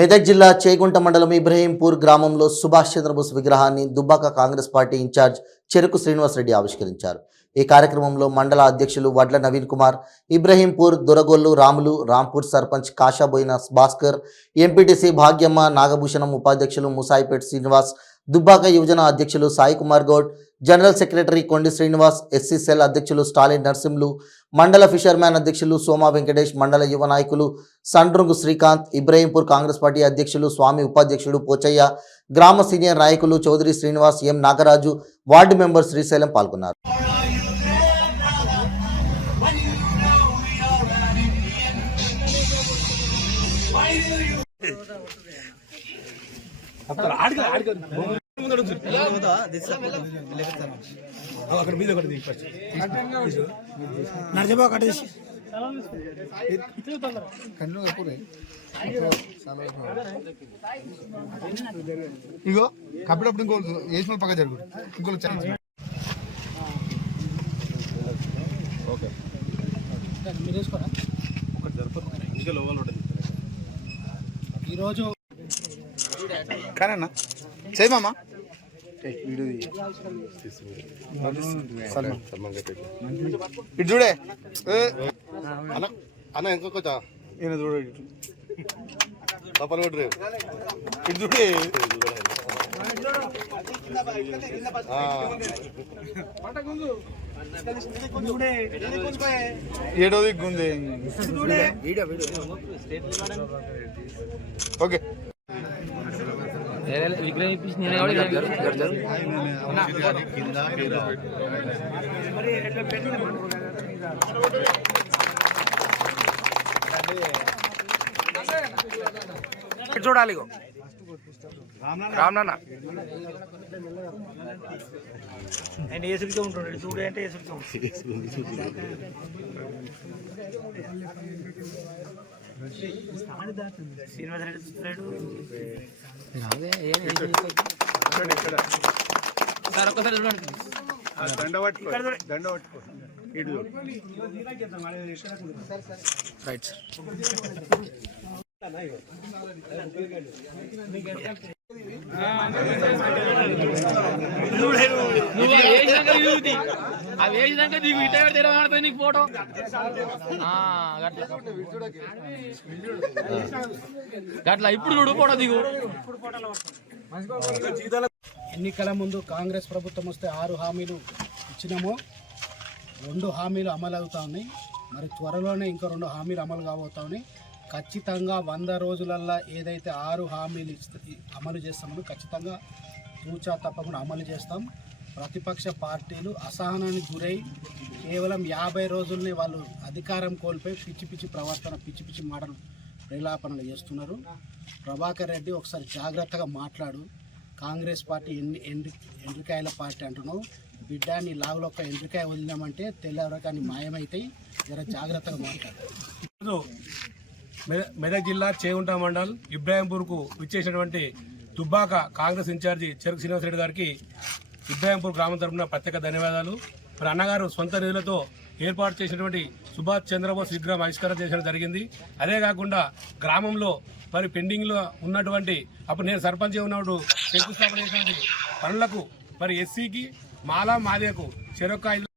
మెదక్ జిల్లా చేగుంట మండలం ఇబ్రహీంపూర్ గ్రామంలో సుభాష్ చంద్రబోస్ విగ్రహాన్ని దుబ్బాక కాంగ్రెస్ పార్టీ ఇన్ఛార్జ్ చెరుకు శ్రీనివాసరెడ్డి ఆవిష్కరించారు. ఈ కార్యక్రమంలో మండల అధ్యక్షులు వడ్ల నవీన్ కుమార్, ఇబ్రహీంపూర్ దొరగొల్లు రాములు, రాంపూర్ సర్పంచ్ కాషాబోయిన భాస్కర్, ఎంపీటీసీ భాగ్యమ్మ, నాగభూషణం, ఉపాధ్యక్షులు ముసాయిపేట్ శ్రీనివాస్, దుబ్బాక యువజన అధ్యక్షులు సాయి కుమార్ గౌడ్, జనరల్ సెక్రటరీ కొండి శ్రీనివాస్, ఎస్సీ సెల్ అధ్యక్షులు స్టాలిన్ నర్సింహులు, మండల ఫిషర్మ్యాన్ అధ్యక్షులు సోమా వెంకటేష్, మండల యువ నాయకులు సండ్రుంగు శ్రీకాంత్, ఇబ్రహీంపూర్ కాంగ్రెస్ పార్టీ అధ్యక్షులు స్వామి, ఉపాధ్యక్షుడు పోచయ్య, గ్రామ సీనియర్ నాయకులు చౌదరి శ్రీనివాస్, ఎం నాగరాజు, వార్డు మెంబర్ శ్రీశైలం పాల్గొన్నారు. ఇగో కప్పుడప్పుడు ఇంకో వేసిన పక్క జరుగు ఇంకో ఈరోజు కానన్నా చేయమమ్మా ఇటు చూడే అన్న అన్న ఇంకొక ఈయన చూడ తప్పని కొట్టరు ఇటు చూడే ఏడోది గుంది ఓకే చూడాలి రామ్నాన్న ఆయన ఏసుడితో ఉంటాడు చూడు అంటే ఏసుడితో శ్రీనివాస రెడ్డి చూస్తున్నాడు సార్ ఒక్కసారి చూడండి దండ పట్టుకో ఇటు రైట్ అవి వేసినాక నీకు ఇటే తెరవాడుతుంది నీకు ఫోటో అట్లా ఇప్పుడు చూడు ఫోటో దిగు. ఎన్నికల ముందు కాంగ్రెస్ ప్రభుత్వం వస్తే 6 హామీలు ఇచ్చినామో 2 హామీలు అమలు అవుతా ఉన్నాయి. మరి త్వరలోనే ఇంకో 2 హామీలు అమలు కాబోతా ఉన్నాయి. ఖచ్చితంగా 100 రోజులల్లో ఏదైతే 6 హామీలు అమలు చేస్తామో ఖచ్చితంగా తూచా తప్పకుండా అమలు చేస్తాం. ప్రతిపక్ష పార్టీలు అసహనానికి గురై కేవలం 50 రోజుల్ని వాళ్ళు అధికారం కోల్పోయి పిచ్చి పిచ్చి ప్రవర్తన, పిచ్చి పిచ్చి మాటలు ప్రేలాపనలు చేస్తున్నారు. ప్రభాకర్ రెడ్డి ఒకసారి జాగ్రత్తగా మాట్లాడు. కాంగ్రెస్ పార్టీ ఎండ్రికాయల పార్టీ అంటున్నావు బిడ్డ, నీ లాగులో ఒక ఎండ్రికాయ వదిలినామంటే తెల్లవరకాన్ని మాయమైతాయి. జర జాగ్రత్తగా మాట్లాడు. మెదక్ జిల్లా చేగుంట మండల్ ఇబ్రాహీంపూర్కు విచ్చేసినటువంటి దుబ్బాక కాంగ్రెస్ ఇన్ఛార్జి చెరుకు శ్రీనివాసరెడ్డి గారికి ఇబ్రాహీంపూర్ గ్రామం తరఫున ప్రత్యేక ధన్యవాదాలు. మరి అన్నగారు సొంత నిధులతో ఏర్పాటు చేసినటువంటి సుభాష్ చంద్రబోస్ విగ్రహం ఆవిష్కరణ చేయడం జరిగింది. అదే కాకుండా గ్రామంలో మరి పెండింగ్లో ఉన్నటువంటి అప్పుడు నేను సర్పంచ్ ఉన్నప్పుడు శంకుస్థాపన చేసినటువంటి పనులకు మరి ఎస్సీకి మాలా మాదియకు చెరొక్క